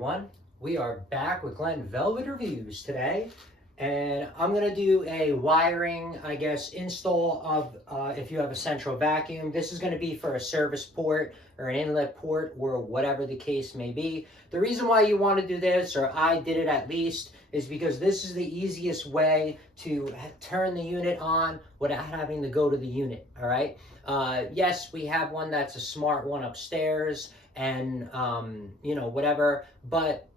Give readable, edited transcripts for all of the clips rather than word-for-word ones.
everyone. We are back with Glenn Velvet Reviews today, and I'm going to do a wiring, install of if you have a central vacuum. This is going to be for a service port or an inlet port or whatever the case may be. The reason why you want to do this, or I did it at least, is because this is the easiest way to turn the unit on without having to go to the unit, all right? Yes, we have one that's a smart one upstairs, and whatever, but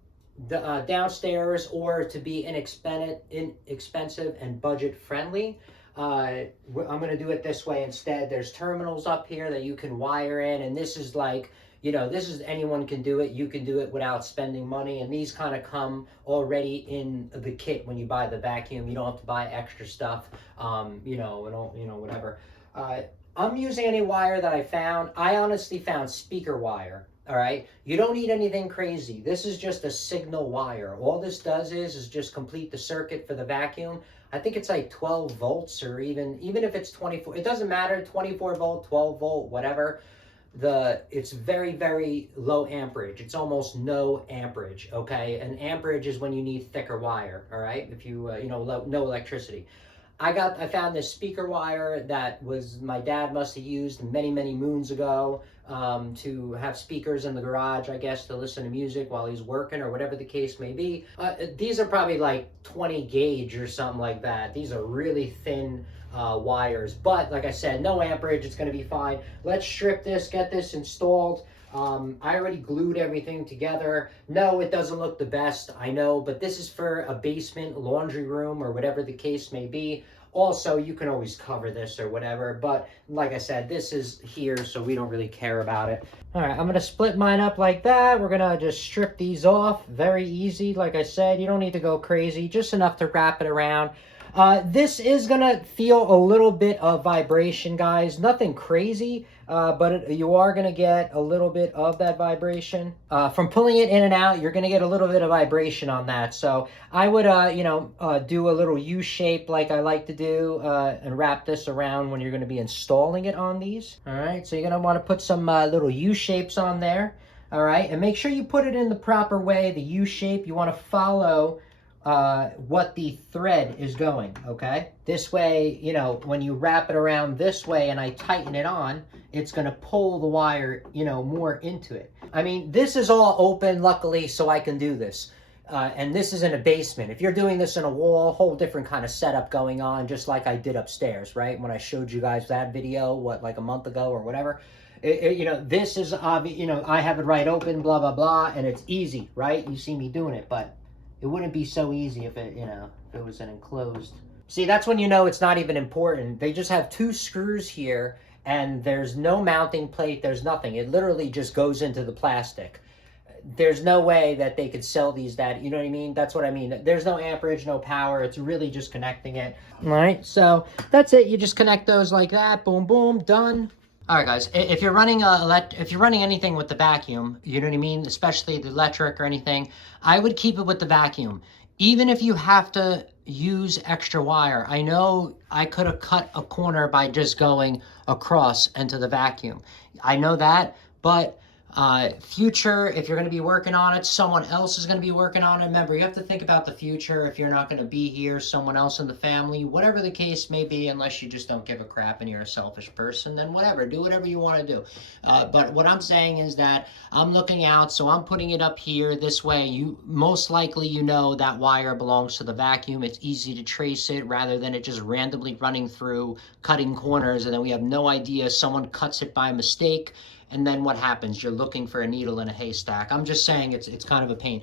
the downstairs, or to be inexpensive and budget friendly, I'm going to do it this way instead. There's terminals up here that you can wire in, and this is like, this is, anyone can do it. You can do it without spending money, and these kind of come already in the kit when you buy the vacuum. You don't have to buy extra stuff, whatever. I'm using any wire that I found. I honestly found speaker wire, all right? You don't need anything crazy. This is just a signal wire. All this does is just complete the circuit for the vacuum. I think it's like 12 volts, or even if it's 24, it doesn't matter, 24 volt, 12 volt, whatever. It's very, very low amperage. It's almost no amperage, okay? An amperage is when you need thicker wire, all right? If you, no electricity. I found this speaker wire that my dad must have used many, many moons ago to have speakers in the garage, I guess, to listen to music while he's working or whatever the case may be. These are probably like 20 gauge or something like that. These are really thin wires, but like I said, no amperage, it's going to be fine. Let's strip this, get this installed. I already glued everything together. No, it doesn't look the best, I know, but this is for a basement, laundry room, or whatever the case may be. Also, you can always cover this or whatever, but like I said, this is here, so we don't really care about it. All right, I'm gonna split mine up like that. We're gonna just strip these off. Very easy, like I said, you don't need to go crazy, just enough to wrap it around. This is gonna feel a little bit of vibration, guys. Nothing crazy, but you are gonna get a little bit of that vibration. From pulling it in and out, you're gonna get a little bit of vibration on that. So I would, do a little U shape like I like to do, and wrap this around when you're gonna be installing it on these. All right, so you're gonna wanna put some little U shapes on there. All right, and make sure you put it in the proper way, the U shape. You wanna follow what the thread is going, okay? This way, when you wrap it around this way and I tighten it on, it's gonna pull the wire, more into it. I mean, this is all open, luckily, so I can do this. And this is in a basement. If you're doing this in a wall, whole different kind of setup going on, just like I did upstairs, right? When I showed you guys that video, like a month ago or whatever. This is, I have it right open, blah, blah, blah, and it's easy, right? You see me doing it, but it wouldn't be so easy if it was an enclosed. See, that's when you know it's not even important. They just have 2 screws here, and there's no mounting plate, there's nothing. It literally just goes into the plastic. There's no way that they could sell these you know what I mean? That's what I mean. There's no amperage, no power. It's really just connecting it. All right, so that's it. You just connect those like that. Boom, boom, done. All right, guys, if you're running anything with the vacuum, you know what I mean, especially the electric or anything, I would keep it with the vacuum. Even if you have to use extra wire, I know I could have cut a corner by just going across into the vacuum. I know that, but future, if you're going to be working on it, someone else is going to be working on it. Remember, you have to think about the future. If you're not going to be here, someone else in the family, whatever the case may be, unless you just don't give a crap and you're a selfish person, then whatever, do whatever you want to do. But what I'm saying is that I'm looking out, so I'm putting it up here this way. You most likely, that wire belongs to the vacuum. It's easy to trace it rather than it just randomly running through, cutting corners, and then we have no idea. Someone cuts it by mistake, and then what happens? You're looking for a needle in a haystack. I'm just saying it's kind of a pain.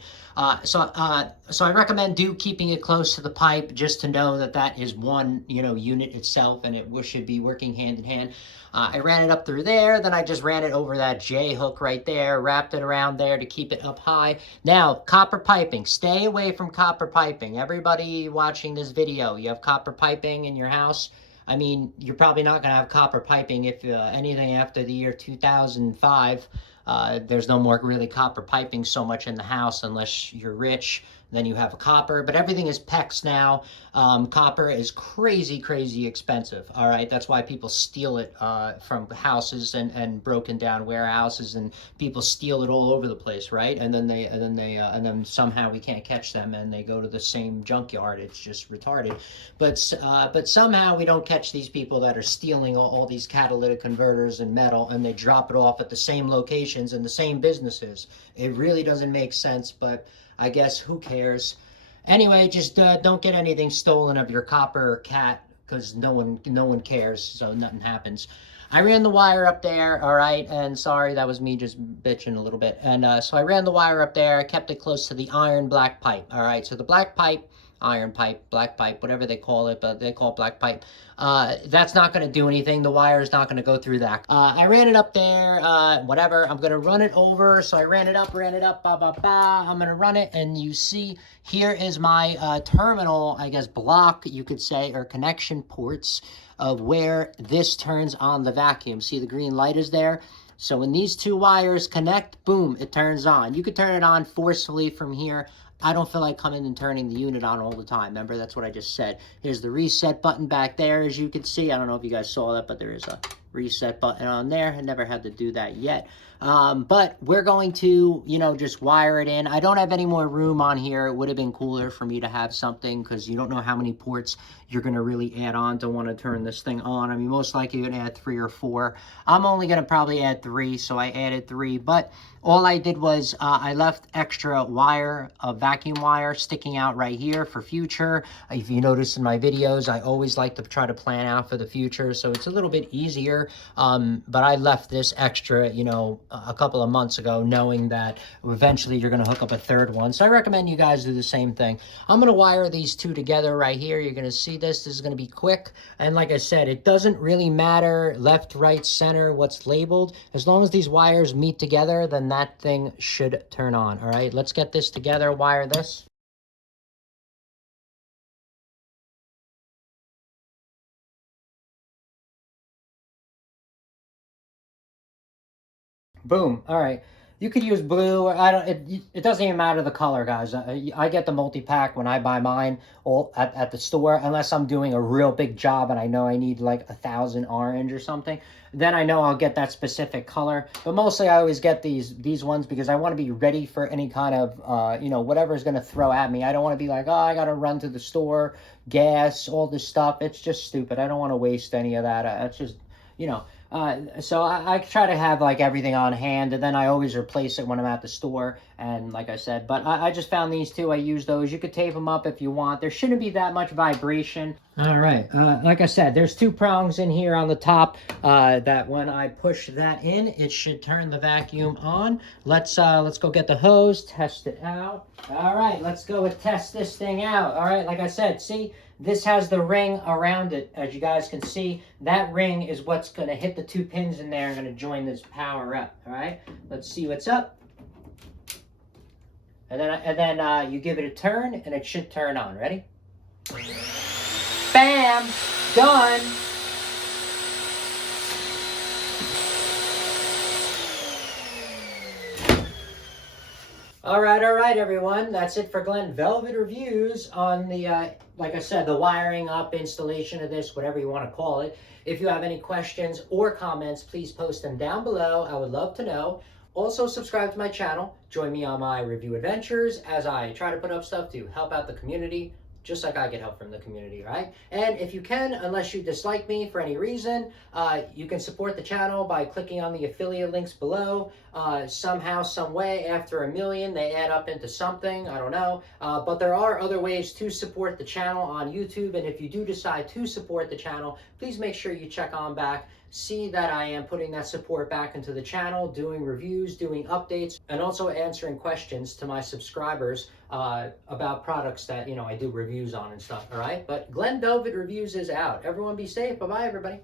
So I recommend keeping it close to the pipe, just to know that is one, unit itself, and it should be working hand in hand. I ran it up through there, then I just ran it over that J hook right there, wrapped it around there to keep it up high. Now, copper piping. Stay away from copper piping. Everybody watching this video, you have copper piping in your house. I mean, you're probably not going to have copper piping if anything after the year 2005. There's no more really copper piping so much in the house unless you're rich. Then you have a copper, but everything is PEX now. Copper is crazy, crazy expensive. All right, that's why people steal it from houses and broken down warehouses, and people steal it all over the place, right? And then somehow we can't catch them, and they go to the same junkyard. It's just retarded. But somehow we don't catch these people that are stealing all these catalytic converters and metal, and they drop it off at the same locations and the same businesses. It really doesn't make sense, but I guess who cares? Anyway, just don't get anything stolen of your copper or cat, because no one cares, so nothing happens. I ran the wire up there, all right, and sorry, that was me just bitching a little bit. And so I ran the wire up there. I kept it close to the iron black pipe, all right. So the black pipe, iron pipe, black pipe, whatever they call it, but they call it black pipe. That's not going to do anything. The wire is not going to go through that. I ran it up there, whatever. I'm going to run it over. So I ran it up, ba, ba, ba. I'm going to run it, and you see here is my terminal, I guess, block, you could say, or connection ports of where this turns on the vacuum. See the green light is there? So when these two wires connect, boom, it turns on. You could turn it on forcefully from here. I don't feel like coming and turning the unit on all the time. Remember, that's what I just said. Here's the reset button back there, as you can see. I don't know if you guys saw that, but there is a reset button on there. I never had to do that yet. But we're going to, just wire it in. I don't have any more room on here. It would have been cooler for me to have something, because you don't know how many ports you're going to really add on to want to turn this thing on. I mean, most likely you're going to add 3 or 4. I'm only going to probably add 3, so I added 3. But all I did was I left extra wire, vacuum wire, sticking out right here for future. If you notice in my videos, I always like to try to plan out for the future, so it's a little bit easier. But I left this extra, a couple of months ago, knowing that eventually you're going to hook up a third one. So I recommend you guys do the same thing. I'm going to wire these two together right here. You're going to see this. This is going to be quick. And like I said, it doesn't really matter left, right, center, what's labeled. As long as these wires meet together, then that thing should turn on. All right, let's get this together, wire this. Boom. All right. You could use blue. Or I don't. It doesn't even matter the color, guys. I get the multi-pack when I buy mine all at the store, unless I'm doing a real big job and I know I need like 1,000 orange or something. Then I know I'll get that specific color. But mostly I always get these ones because I want to be ready for any kind of whatever's going to throw at me. I don't want to be like, oh, I got to run to the store, gas, all this stuff. It's just stupid. I don't want to waste any of that. It's just so I try to have like everything on hand, and then I always replace it when I'm at the store. And like I said, but I just found these two. I use those. You could tape them up if you want. There shouldn't be that much vibration. All right. Like I said, there's 2 prongs in here on the top that when I push that in, it should turn the vacuum on. Let's go get the hose, test it out. All right, let's go and test this thing out. All right, like I said, see, this has the ring around it. As you guys can see, that ring is what's going to hit the 2 pins in there and going to join this power up. All right, let's see what's up. And then you give it a turn, and it should turn on. Ready? Bam! Done! All right, everyone. That's it for Glenn Velvet Reviews on the, like I said, the wiring up, installation of this, whatever you want to call it. If you have any questions or comments, please post them down below. I would love to know. Also, subscribe to my channel. Join me on my review adventures as I try to put up stuff to help out the community, just like I get help from the community, right? And if you can, unless you dislike me for any reason, you can support the channel by clicking on the affiliate links below. Somehow, some way, after 1 million, they add up into something. I don't know. But there are other ways to support the channel on YouTube. And if you do decide to support the channel, please make sure you check on back. See that I am putting that support back into the channel, doing reviews, doing updates, and also answering questions to my subscribers about products that, I do reviews on and stuff, all right? But Glenn Velvet Reviews is out. Everyone be safe. Bye-bye, everybody.